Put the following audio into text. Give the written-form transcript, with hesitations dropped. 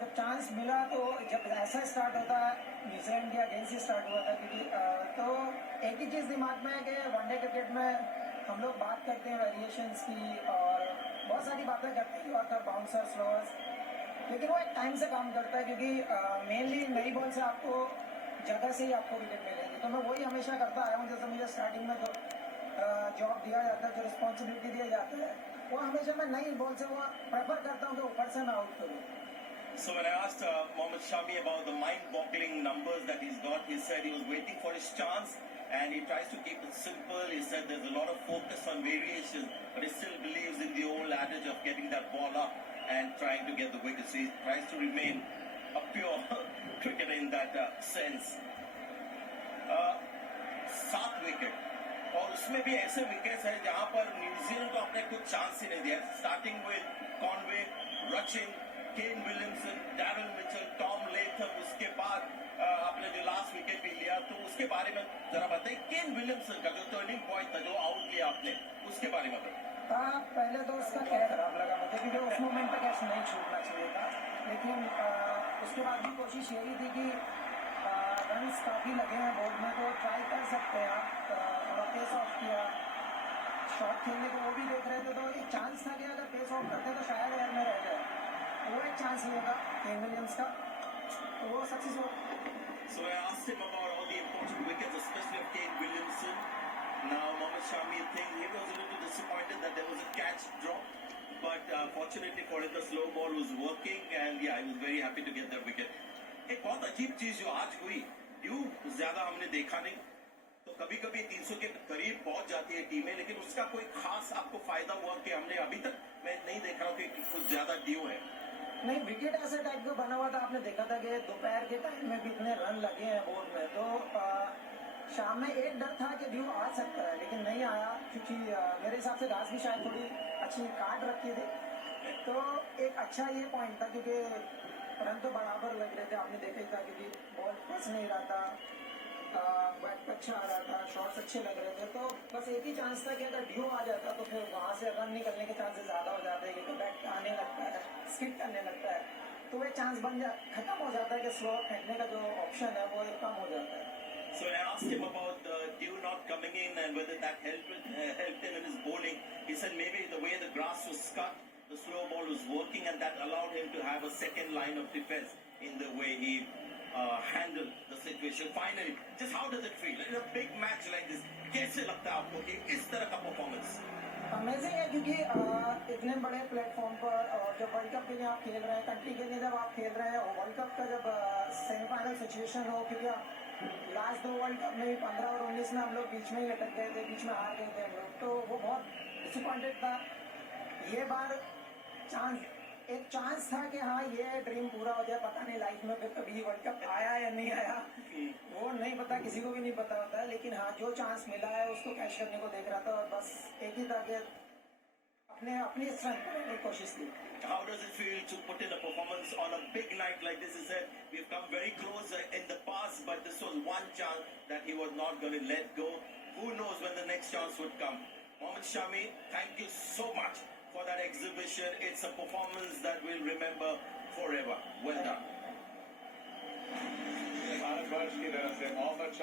जब चांस मिला तो जब ऐसा स्टार्ट होता है न्यूजीलैंड के अगेंस्ट ही स्टार्ट हुआ था क्योंकि तो एक ही चीज़ दिमाग में है कि वनडे क्रिकेट में हम लोग बात करते हैं वेरिएशंस की और बहुत सारी बातें करते हैं और बाउंसर स्लोअर्स, लेकिन वो एक टाइम से काम करता है क्योंकि मेनली नई बॉल से आपको जगह से ही आपको विकेट मिलेगी। तो मैं वही हमेशा करता आया हूँ। जैसे मुझे स्टार्टिंग में जो जॉब दिया जाता है, जो रिस्पॉन्सिबिलिटी दिया जाता है, वो हमेशा मैं नई बॉल से वो प्रेफर करता हूँ कि ऊपर से मैं आउट करूँ। So when I asked Mohammad Shami about the mind-boggling numbers that he's got, he said he was waiting for his chance and he tries to keep it simple. He said there's a lot of focus on variation, but he still believes in the old adage of getting that ball up and trying to get the wicket. So he tries to remain a pure cricketer in that sense. 7 wicket और उसमें भी ऐसे wickets हैं जहां पर New Zealand को अपने कुछ चांस ही नहीं दिया। Starting with Conway, Rachin, Kane Williamson, Daryl Mitchell, Tom Latham, उसके बाद आपने जो लास्ट विकेट भी लिया तो उसके बारे में जरा बताइए। केन विलियमसन का जो टर्निंग पॉइंट था, जो आउट लिया आपने, उसके बारे में बताइए। पहले तो उसका कैच खराब लगा मुझे क्योंकि उस मोमेंट पे कैच नहीं छूटना चाहिए था, लेकिन उसके बाद भी कोशिश यही थी कि रन्स काफ़ी लगे हैं बोर्ड में तो ट्राई कर सकते हैं आप। थोड़ा पेस ऑफ किया, शॉट खेलने को वो भी देख रहे थे तो एक चांस था कि अगर पेस ऑफ करते तो शायद एयर में रह जाए। वो एक चांस नहीं होगा केन विलियम्स का, तो वो सक्सेस हो। So I asked him about all the important wickets, especially of Kane Williamson. Now Mohammad Shami, think he was a little disappointed that there was a catch drop, but fortunately for him the slow ball was working and yeah, he was very happy to get that wicket. एक बहुत अजीब चीज जो आज हुई, due ज्यादा हमने देखा नहीं, तो कभी कभी 300 के करीब पहुंच जाती है टीमें, लेकिन उसका कोई खास आपको फायदा हुआ कि हमने अभी तक मैं नहीं देख रहा हूँ कि कुछ ज्यादा ड्यू है। नहीं, विकेट ऐसे टाइप का बना हुआ था, आपने देखा था कि दोपहर के टाइम में भी इतने रन लगे हैं बोर्ड में, तो शाम में एक डर था कि ड्यू आ सकता है, लेकिन नहीं आया क्योंकि मेरे हिसाब से घास भी शायद थोड़ी अच्छी काट रखी थी। तो एक अच्छा ये पॉइंट था क्योंकि रन तो बराबर लग रहे थे, आपने देखा ही था क्योंकि बॉल फंस नहीं रहा था, बैट अच्छा आ रहा था, शॉट्स अच्छे लग रहे थे। तो बस एक ही चांस था कि अगर ड्यू आ जाता तो फिर वहां से रन निकलने के चांसेस ज्यादा हो जाते हैं क्योंकि बैट आने लगता है, स्किप करने लगता है, तो वो चांस खत्म हो जाता है कि स्लो फेंकने का जो ऑप्शन है वो कम हो जाता है। So I asked him about Dew not coming in and whether that helped him in his bowling. He said maybe the way the grass was cut, the slow ball was working and that allowed him to have a second line of defense in the way he handled the situation. Finally, just how does it feel in a big match like this? कैसे लगता है आपको कि इस तरह का performance? Amazing है क्योंकि इतने बड़े प्लेटफॉर्म पर और जब वर्ल्ड कप के लिए आप खेल रहे हैं, कंट्री के लिए जब आप खेल रहे हैं और वर्ल्ड कप का जब सेमीफाइनल सिचुएशन हो, क्योंकि लास्ट 2 वर्ल्ड कप में 15 और 19 में हम लोग बीच में ही लटक गए थे, बीच में हार गए थे हम लोग, तो वो बहुत डिसअपॉइंटेड था। ये बार एक चांस था कि हाँ ये ड्रीम पूरा हो जाए, पता नहीं लाइफ में फिर कभी वर्ल्ड कप आया या नहीं आया, वो नहीं पता, किसी को भी नहीं पता होता है, लेकिन हाँ जो चांस मिला है उसको कैच करने को देख रहा था और बस एक ही था कि अपनी स्ट्रेंथ करने की कोशिश की। How does it feel to put in a performance on a big night like this? He said we've come very close in the past, but this was one chance that he was not going to let go. Who knows when the next chance would come? Mohammad Shami, thank you so much for that exhibition. It's a performance that we'll remember forever. Well done.